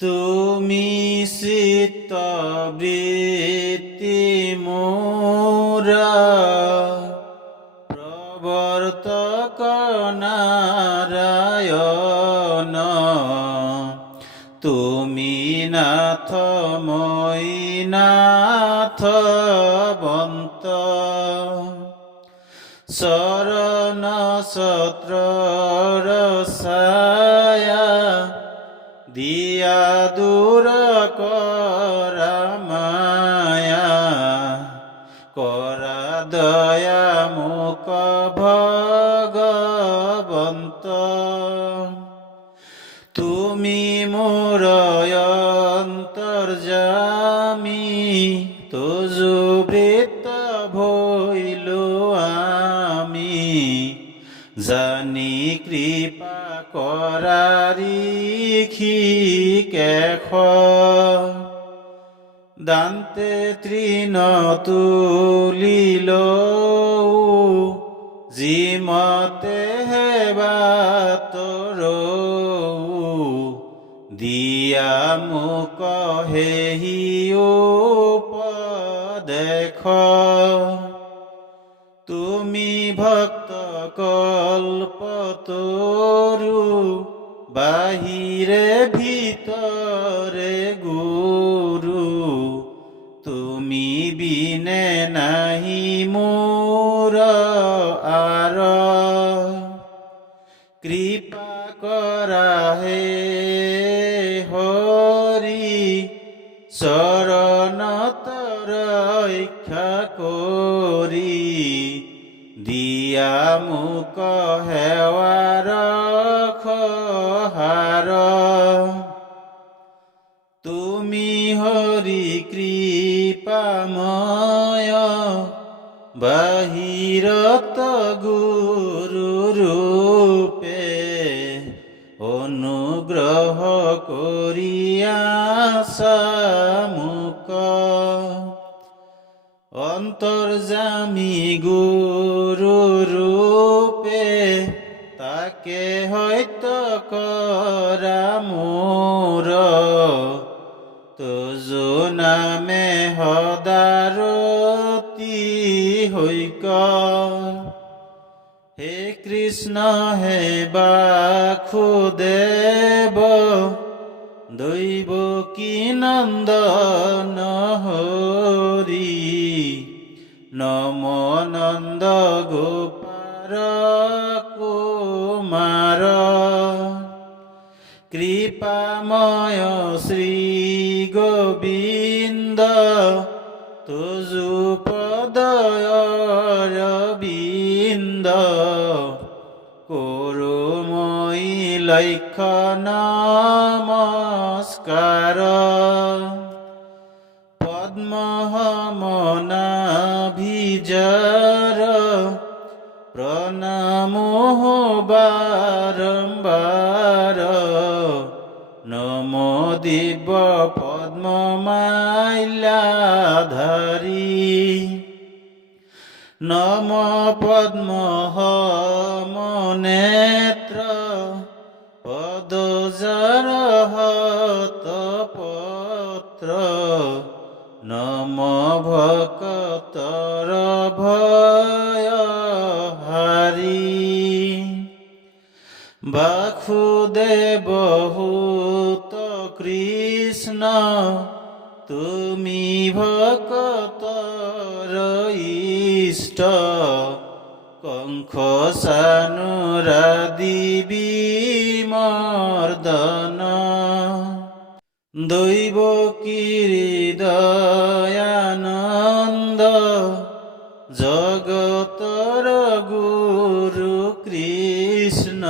তুমি চিত্তবৃত্তি মোরা প্রবর্তক নারায়ণ, তুমি নাথ মই নাথ বন্ত, শরণ সত্রর ছায়া দিয়া দূর করা মায়া, করা দয়া মুখ ভগবন্ত। তুমি মোর অন্তর্যামী, তুজু বৃত্ত ভইল আমি, জানি কৃপা করারি কেখ। দান্তে তৃণ তুলিল জিমতে হেবা তোর, দিয়া মুক হেহি উপদেখ। তুমি ভক্ত কল্পতরু, বাহিরে ভিতরে গুরু, তুমি বিনে নাহি মোর আর। কৃপা করা হে হরি, শরণ রক্ষা করি, দিয়া মুক হেওয়ার খহার। তুমি হরি কৃপাময়, বাহিরত গুরু রূপে, অনুগ্রহ করিয়া সামুক। অন্তর্যামী গুরু রূপে, তাকে হয়তো করা মোর, তুজো নামে হদারতি হৈক। হে কৃষ্ণ হে বাসুদেব, দৈব কি নন্দন হরি, নম নন্দ গোপাল কুমার। কৃপাময় শ্রী গোবিন্দ, তুজু পদয়রবিন্দ, করু মই লক্ষ নমস্কার। পদ্মহমনাভিজর, প্রণামো বারম্বার, নমো দিব্য পদ্মমাল্যাধারী, নম পদ্মহমনেত্র, পদজর হতপত্র, নম ভক্তর ভয়হারি। বাসুদেব হূত কৃষ্ণ, তুমি ভক্তর ইষ্ট, কঙ্খ সানুরাদি বিমর্দন। দৈব হৃদয়ানন্দ, জগতর গুরু কৃষ্ণ,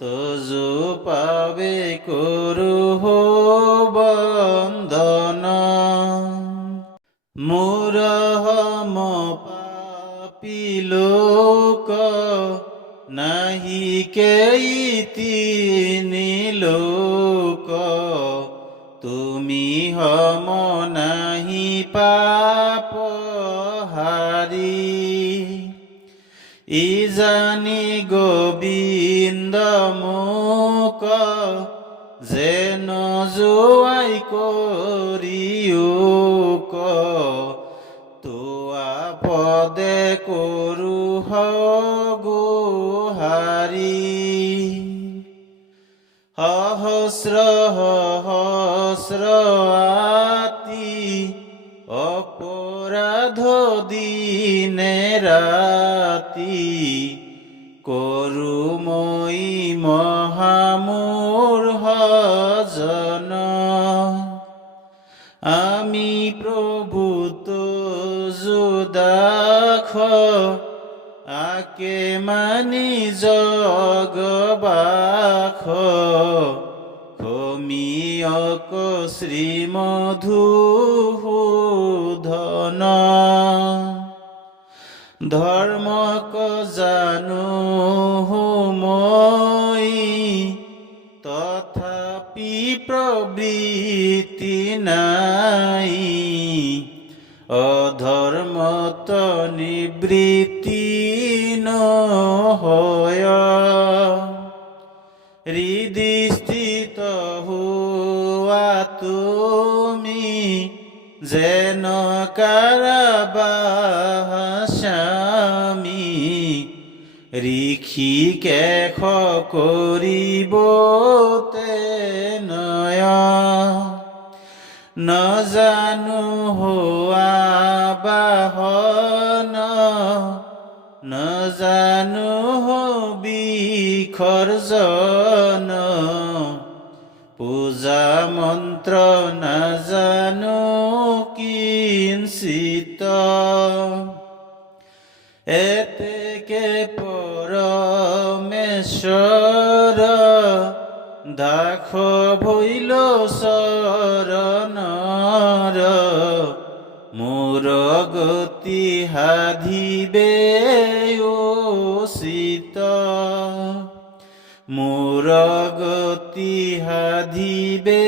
তজু পাবে করু বন্দন। মুরহম পাপী লোক, নাহি কেই তিনি লোক, তুমি হম নাহি পাপ হারি। ইজানি গোবিন্দ মুক, যেন জোৱাই কৰিও তোৱা পদে কৰো গোহাৰি সহস্র সহস্র আতি অপরাধ দিনে রাতি করু মই মহামূঢ়জন আমি প্রভু তো যুদাখ আকে মানি জগবাখ খমিয়ক শ্রীমধুসূদন ধর্মক জানো মই তথাপি প্রবৃত্তি নাই অধর্মত নিবৃত্তি নহয় হৃদি স্থিত হুয়া তুমি যেন কারাবাসামি ঋষি কেশ কৰিব তেনয় নজানো হোৱা বাহন নজানো বিসৰ্জন পূজা মন্ত্ৰ নাজানো কিঞ্চিত এতেকে পৰমেশ্বৰ দাস ভৈল চৰণৰ মোৰ গতি সাধিবে উচিত মোৰ গতি সাধিবে